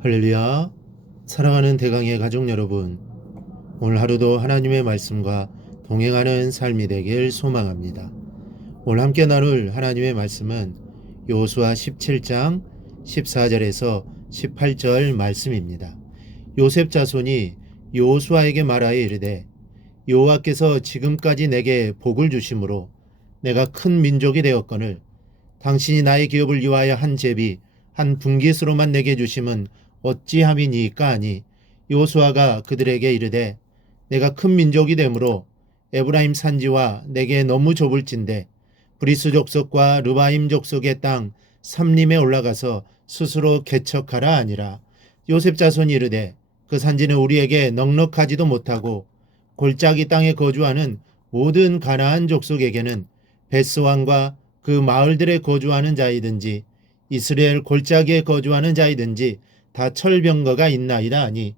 할렐루야. 사랑하는 대강의 가족 여러분, 오늘 하루도 하나님의 말씀과 동행하는 삶이 되길 소망합니다. 오늘 함께 나눌 하나님의 말씀은 여호수아 17장 14절에서 18절 말씀입니다. 요셉 자손이 여호수아에게 말하여 이르되 여호와께서 지금까지 내게 복을 주심으로 내가 큰 민족이 되었거늘 당신이 나의 기업을 위하여 한 제비 한 분깃으로만 내게 주심은 어찌함이니까 하니 여호수아가 그들에게 이르되 내가 큰 민족이 되므로 에브라임 산지와 내게 너무 좁을진대 브리스 족속과 르바임 족속의 땅 삼림에 올라가서 스스로 개척하라 아니라 요셉 자손이 이르되 그 산지는 우리에게 넉넉하지도 못하고 골짜기 땅에 거주하는 모든 가나안 족속에게는 베스 왕과 그 마을들에 거주하는 자이든지 이스라엘 골짜기에 거주하는 자이든지 다 철병거가 있나이다 하니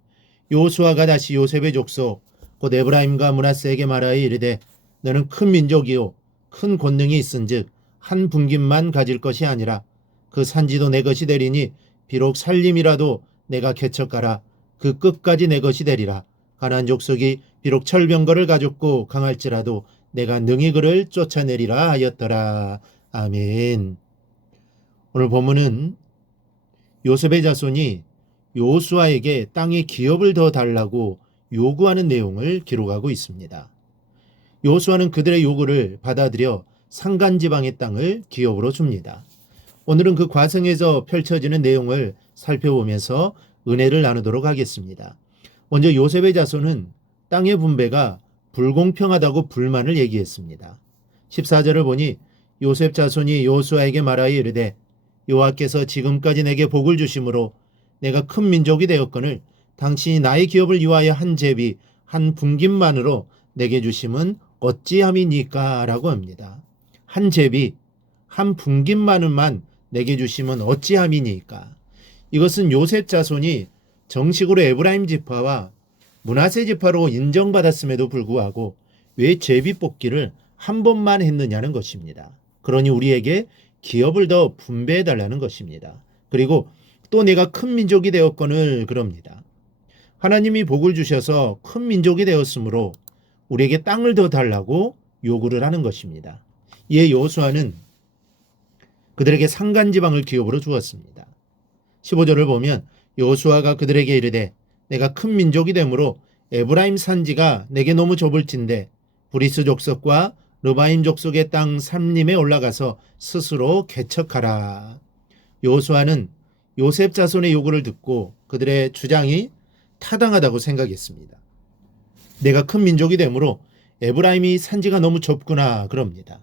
여호수아가 다시 요셉의 족속 곧 에브라임과 므낫세에게 말하여 이르되 너는 큰 민족이요 큰 권능이 있은즉 한 분깃만 가질 것이 아니라 그 산지도 내 것이 되리니 비록 살림이라도 내가 개척하라 그 끝까지 내 것이 되리라. 가나안 족속이 비록 철병거를 가졌고 강할지라도 내가 능히 그를 쫓아내리라 하였더라. 아멘. 오늘 본문은 요셉의 자손이 여호수아에게 땅의 기업을 더 달라고 요구하는 내용을 기록하고 있습니다. 여호수아는 그들의 요구를 받아들여 산간지방의 땅을 기업으로 줍니다. 오늘은 그 과정에서 펼쳐지는 내용을 살펴보면서 은혜를 나누도록 하겠습니다. 먼저 요셉의 자손은 땅의 분배가 불공평하다고 불만을 얘기했습니다. 14절을 보니 요셉 자손이 여호수아에게 말하여 이르되 여호와께서 지금까지 내게 복을 주심으로 내가 큰 민족이 되었거늘 당신이 나의 기업을 위하여 한 제비 한 분깃만으로 내게 주심은 어찌함이니까 라고 합니다. 한 제비 한 분깃만을만 내게 주심은 어찌함이니까. 이것은 요셉 자손이 정식으로 에브라임 지파와 므낫세 지파로 인정받았음에도 불구하고 왜 제비 뽑기를 한 번만 했느냐는 것입니다. 그러니 우리에게 기업을 더 분배해 달라는 것입니다. 그리고 또 내가 큰 민족이 되었거늘 그럽니다. 하나님이 복을 주셔서 큰 민족이 되었으므로 우리에게 땅을 더 달라고 요구를 하는 것입니다. 이에 여호수아는 그들에게 산간지방을 기업으로 주었습니다. 15절을 보면 여호수아가 그들에게 이르되 내가 큰 민족이 되므로 에브라임 산지가 내게 너무 좁을진대 브리스 족속과 르바임 족속의 땅 삼림에 올라가서 스스로 개척하라. 여호수아는 요셉 자손의 요구를 듣고 그들의 주장이 타당하다고 생각했습니다. 내가 큰 민족이 되므로 에브라임이 산지가 너무 좁구나 그럽니다.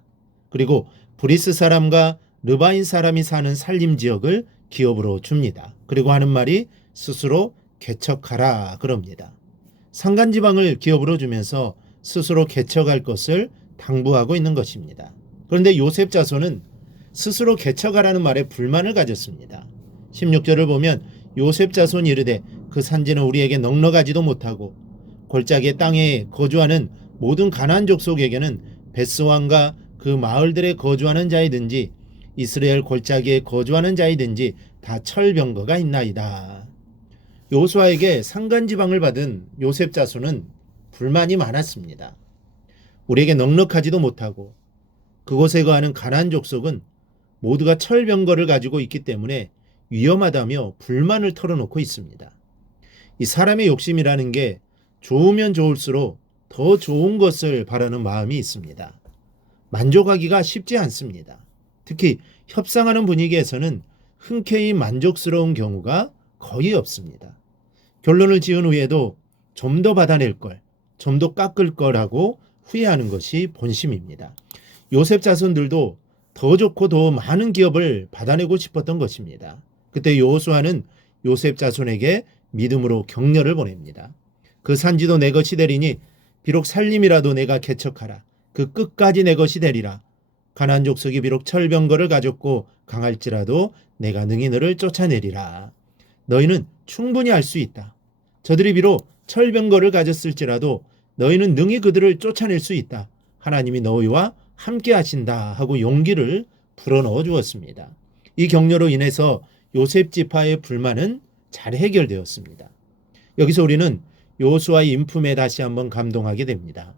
그리고 브리스 사람과 르바임 사람이 사는 산림 지역을 기업으로 줍니다. 그리고 하는 말이 스스로 개척하라 그럽니다. 산간지방을 기업으로 주면서 스스로 개척할 것을 당부하고 있는 것입니다. 그런데 요셉 자손은 스스로 개척하라는 말에 불만을 가졌습니다. 16절을 보면 요셉 자손이 이르되 그 산지는 우리에게 넉넉하지도 못하고 골짜기의 땅에 거주하는 모든 가나안 족속에게는 베스 왕과 그 마을들에 거주하는 자이든지 이스라엘 골짜기에 거주하는 자이든지 다 철병거가 있나이다. 여호수아에게 산간지방을 받은 요셉 자손은 불만이 많았습니다. 우리에게 넉넉하지도 못하고 그곳에 거하는 가나안 족속은 모두가 철병거를 가지고 있기 때문에 위험하다며 불만을 털어놓고 있습니다. 이 사람의 욕심이라는 게 좋으면 좋을수록 더 좋은 것을 바라는 마음이 있습니다. 만족하기가 쉽지 않습니다. 특히 협상하는 분위기에서는 흔쾌히 만족스러운 경우가 거의 없습니다. 결론을 지은 후에도 좀 더 받아낼 걸, 좀 더 깎을 거라고 후회하는 것이 본심입니다. 요셉 자손들도 더 좋고 더 많은 기업을 받아내고 싶었던 것입니다. 그때 여호수아는 요셉 자손에게 믿음으로 격려를 보냅니다. 그 산지도 내 것이 되리니 비록 살림이라도 내가 개척하라. 그 끝까지 내 것이 되리라. 가나안 족속이 비록 철병거를 가졌고 강할지라도 내가 능히 너를 쫓아내리라. 너희는 충분히 알 수 있다. 저들이 비록 철병거를 가졌을지라도 너희는 능히 그들을 쫓아낼 수 있다. 하나님이 너희와 함께 하신다 하고 용기를 불어넣어 주었습니다. 이 격려로 인해서 요셉 지파의 불만은 잘 해결되었습니다. 여기서 우리는 여호수아의 인품에 다시 한번 감동하게 됩니다.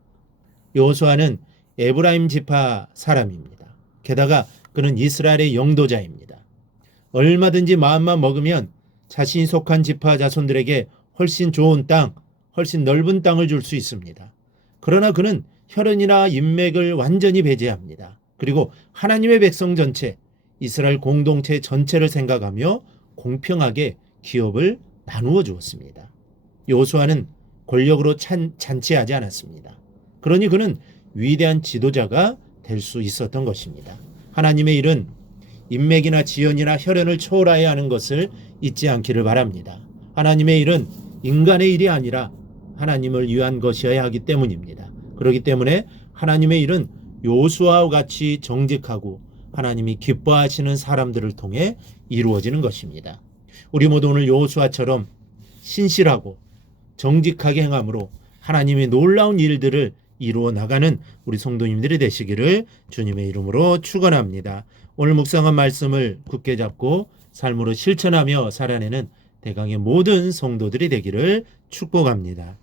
여호수아는 에브라임 지파 사람입니다. 게다가 그는 이스라엘의 영도자입니다. 얼마든지 마음만 먹으면 자신이 속한 지파 자손들에게 훨씬 좋은 땅, 훨씬 넓은 땅을 줄 수 있습니다. 그러나 그는 혈연이나 인맥을 완전히 배제합니다. 그리고 하나님의 백성 전체, 이스라엘 공동체 전체를 생각하며 공평하게 기업을 나누어 주었습니다. 여호수아는 권력으로 잔치하지 않았습니다. 그러니 그는 위대한 지도자가 될 수 있었던 것입니다. 하나님의 일은 인맥이나 지연이나 혈연을 초월해야 하는 것을 잊지 않기를 바랍니다. 하나님의 일은 인간의 일이 아니라 하나님을 위한 것이어야 하기 때문입니다. 그렇기 때문에 하나님의 일은 여호수아와 같이 정직하고 하나님이 기뻐하시는 사람들을 통해 이루어지는 것입니다. 우리 모두 오늘 여호수아처럼 신실하고 정직하게 행함으로 하나님의 놀라운 일들을 이루어 나가는 우리 성도님들이 되시기를 주님의 이름으로 축원합니다. 오늘 묵상한 말씀을 굳게 잡고 삶으로 실천하며 살아내는 대강의 모든 성도들이 되기를 축복합니다.